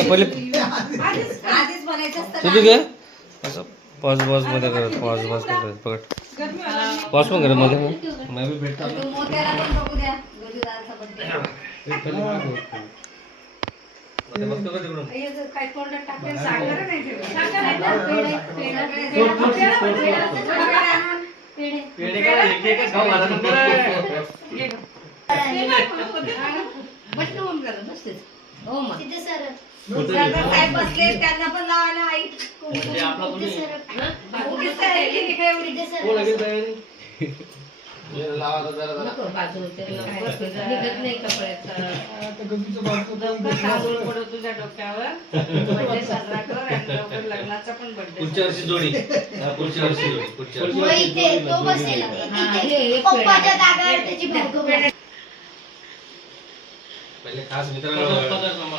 पहिले आधीच बनायचं असतं तुझं घे असं पॉज बॉज मध्ये करत पॉज बॉज करत पकड पॉज पण करत मध्ये मैं भी भेटतो तू मोत्याला पण बघू द्या जोडीदाराचा बर्थडे बघतो का तिकडून हे जर काय कोरडं टाकलं साखर नाही ठेवलं पेढे काय एक एकच खाऊ घाला नंतर हो मग साहेब बसले त्यांना पण लावायला आई आपला कोणी लावा तर जरा नको बाजू निघत नाही कपड्याचा तुझ्या डोक्यावर बर्थडे साजरा कर आणि लवकर लग्नाचा पण बर्थडे पुढच्या वर्षी जोडी पुढच्या वर्षी जोडी पुढच्या वर्षी तो बसेल पप्पाच्या जागेवर त्याची बायको बसेल. पहिले खास मित्रांनो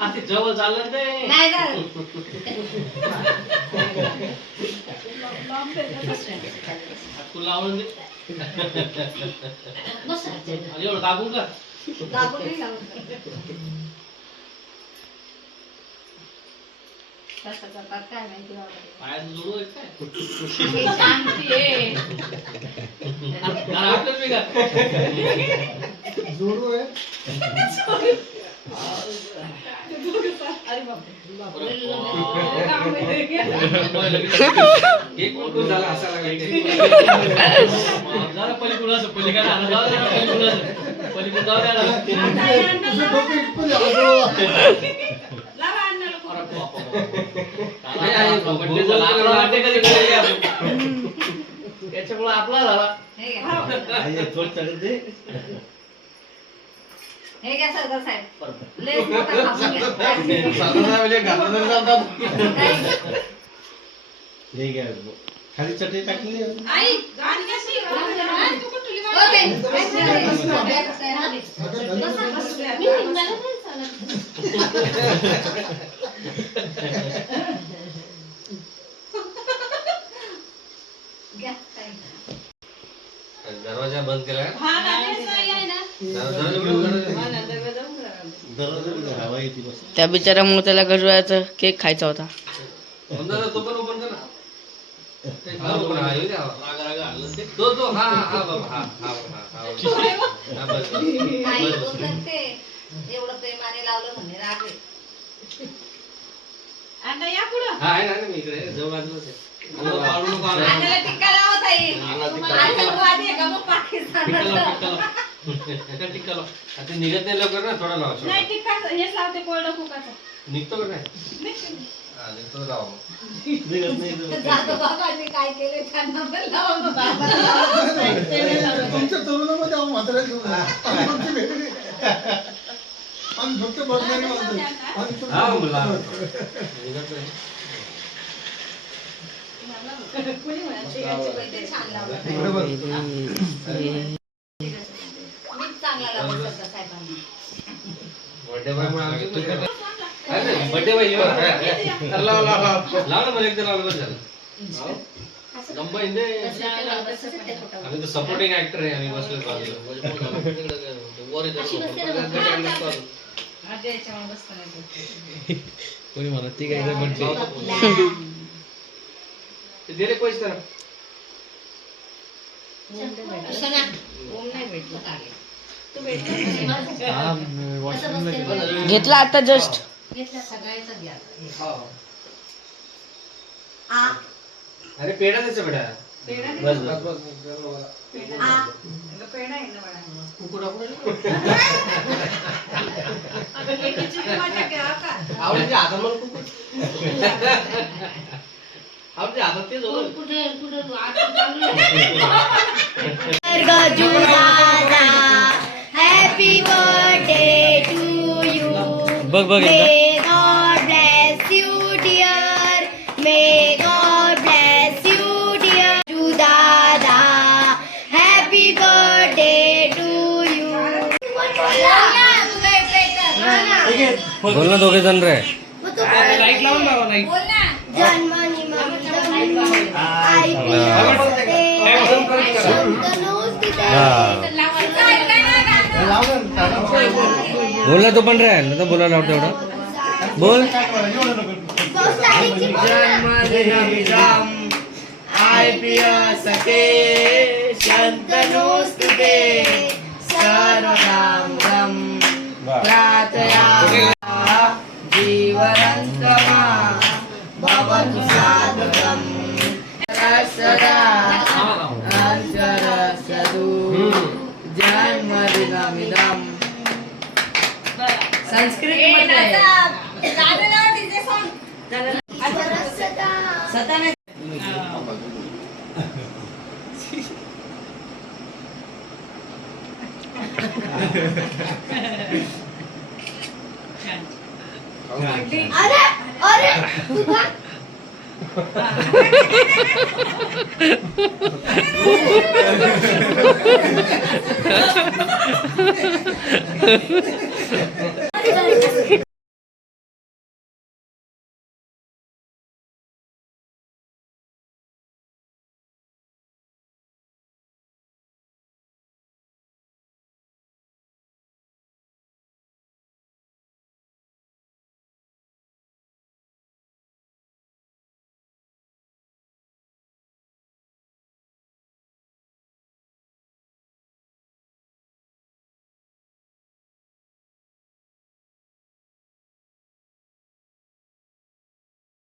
अति जवळ चाललं ते नाही झालं तू लावून दे एवढं दाबून का दाबून नाही लावून कसं करतात काय माहिती पायात जोडू आहे काय आपलं मी का जोडू आहे एक कोण झाला असा लागायचं जरा पलीकडून असं पलीकडे आणा जाऊ द्या पलीकडून जाऊ द्या त्याच्यामुळे आपला झाला हे घ्या सरदार साहेब लय मोठा खाऊन घ्या. खाली चटई टाकली आई गाणी कशी तू कुठली दरवाजा बंद केला हवा येते बस त्या बिचाऱ्या मोत्याला गजवायचं केक खायचा होता. तो पण ओपन कर ना तो हा हा बाबा हा हा हा बस आई बोलतात ते एवढं प्रेमाने लावलं म्हणे रागे आता या पुढं हा आहे ना मी इकडे जवळ बाजूलाच आहे आणायला टिक्का लावत आई आतंकवादी आहे का मग पाकिस्तानात टिक्का लाव आता निघत नाही लवकर ना थोडा लावा नाही टिक्का हेच लावते कोरडं कुकाचं निघतो का नाही हा निघतो लावा निघत नाही जातो बाबांनी काय केले त्यांना पण लावून तुमच्या तरुणामध्ये आहो म्हाताऱ्याचं आमची भेट नाही. आम्ही फक्त बघणारी माणसं. आम्ही फक्त- हा मुला निघत नाही कुणी म्हणायचे यांचे पैसे छान लावलं इकडे बघ. मीच चांगला लावलं सरदार साहेबांना बर्थडे बॉय म्हणून आमची बर्थडे बॉय लाव ना मला एकदा लावलं बस झालं गंबा इंदे आम्ही तर सपोर्टिंग ऍक्टर आहे आम्ही बसलो बाजूला कोणी म्हणत ती काय दे रे पैसे तर घेतला आता जस्ट. सगळ्याचं घ्या अरे पेढा द्यायचा बेटा बस बस बस पेढा आहे ना बाळा कुकुडा मजा घ्या का आवडते हातात मला कुकुड आवडते हातात तेच होतं कुठे कुठे तू आता चांगलं हॅपी बर्थडे टू यू बघ बघ may God bless you dear may God bless you dear to दादा हॅपी बर्थडे टू यू बोल ना दोघे जण रे लाईट लावून बोल ना जन्म आई हा लावायचं ऐका ना गाणं. बोल ना तू पण राहील तर बोलायला आवडतं एवढं बोल जन्मदिनमिदम् आप्य सखे शन्तनोस्तुते सर्वदां प्रार्थयामि जीवनन्तमा भवतु साधकम् सदा अन्तरसदु जन्मदिनमिदम् संस्कृत मध्ये सताने अरे अरे तू